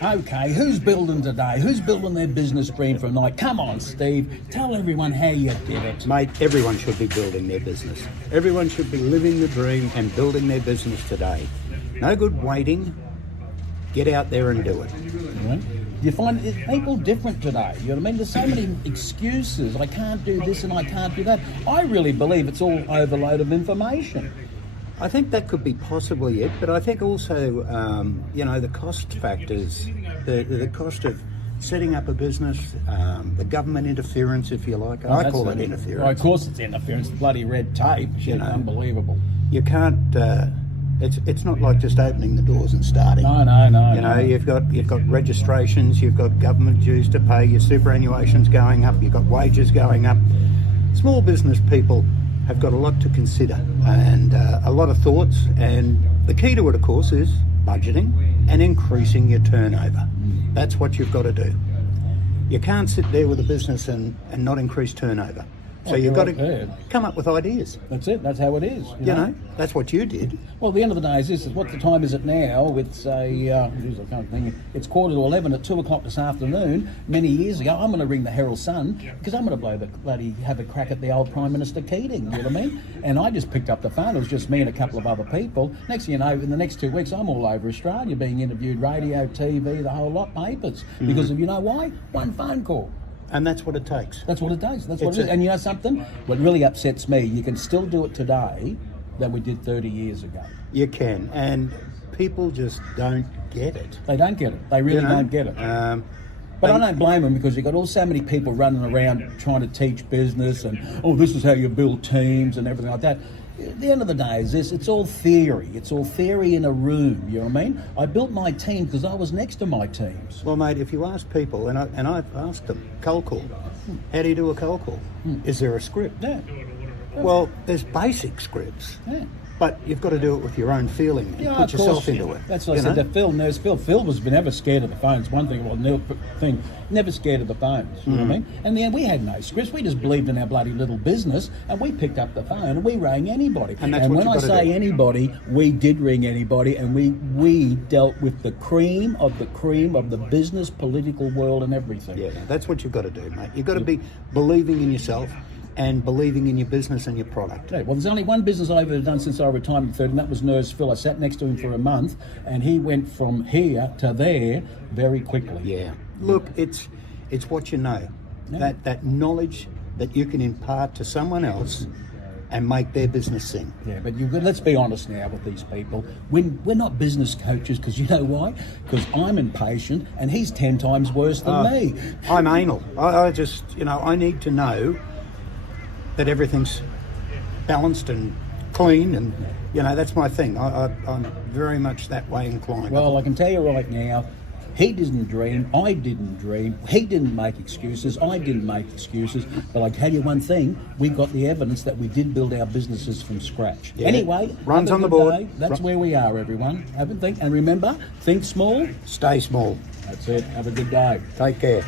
Okay, who's building today? Who's building their business dream from night? Come on, Steve, tell everyone how you did it. Mate, everyone should be building their business. Everyone should be living the dream and building their business today. No good waiting. Get out there and do it. You find people different today. You know what I mean? There's so many excuses. I can't do this and I can't do that. I really believe it's all overload of information. I think that could be possibly it, but I think also, the cost factors, the cost of setting up a business, the government interference, if you like. I call it interference. Well, of course it's interference. Bloody red tape. Unbelievable. You can't. It's not like just opening the doors and starting. No. You've got registrations, you've got government dues to pay, your superannuation's going up, you've got wages going up. Small business people have got a lot to consider and a lot of thoughts, and the key to it, of course, is budgeting and increasing your turnover. That's what you've got to do. You can't sit there with a business and not increase turnover. So you've got to come up with ideas. That's it. That's how it is. You know, that's what you did. Well, the end of the day is this: what the time is it now? It's I can't think. It's 11:15 at 2:00 this afternoon. Many years ago, I'm going to ring the Herald Sun because I'm going to have a crack at the old Prime Minister Keating. You know what I mean? And I just picked up the phone. It was just me and a couple of other people. Next thing you know, in the next 2 weeks, I'm all over Australia being interviewed, radio, TV, the whole lot, papers. Because of, you know why? One phone call. And that's what it takes. That's what it does. That's what it is. And you know something? What really upsets me, you can still do it today that we did 30 years ago. You can. And people just don't get it. They don't get it. They really don't get it. But I don't blame them because you've got so many people running around trying to teach business and, this is how you build teams and everything like that. At the end of the day is this, it's all theory. It's all theory in a room, you know what I mean? I built my team because I was next to my teams. Well, mate, if you ask people, and I've asked them, cold call, how do you do a cold call? Is there a script? Yeah. Well, there's basic scripts. Yeah. But you've got to do it with your own feeling and put yourself into it. That's what I said to Phil. Phil was never scared of the phones. One thing, never scared of the phones. You know what I mean? And we had no scripts. We just believed in our bloody little business, and we picked up the phone and we rang anybody. And when I say anybody, we did ring anybody, and we dealt with the cream of the business, political world, and everything. Yeah, that's what you've got to do, mate. You've got to be believing in yourself and believing in your business and your product. Yeah, well, there's only one business I've ever done since I retired at 30, and that was Nurse Phil. I sat next to him for a month, and he went from here to there very quickly. Yeah. Look, it's what you know. Yeah. That knowledge that you can impart to someone else and make their business sing. Yeah, but let's be honest now with these people. We're not business coaches because you know why? Because I'm impatient and he's 10 times worse than me. I'm anal. I just, I need to know that everything's balanced and clean, and that's my thing. I'm very much that way inclined. Well, I can tell you right now, he didn't dream, I didn't dream, he didn't make excuses, I didn't make excuses, but I tell you one thing, we got the evidence that we did build our businesses from scratch. Yeah. Anyway, runs on the board. Day. That's where we are, everyone. Have a think, and remember, think small, stay small. That's it. Have a good day. Take care.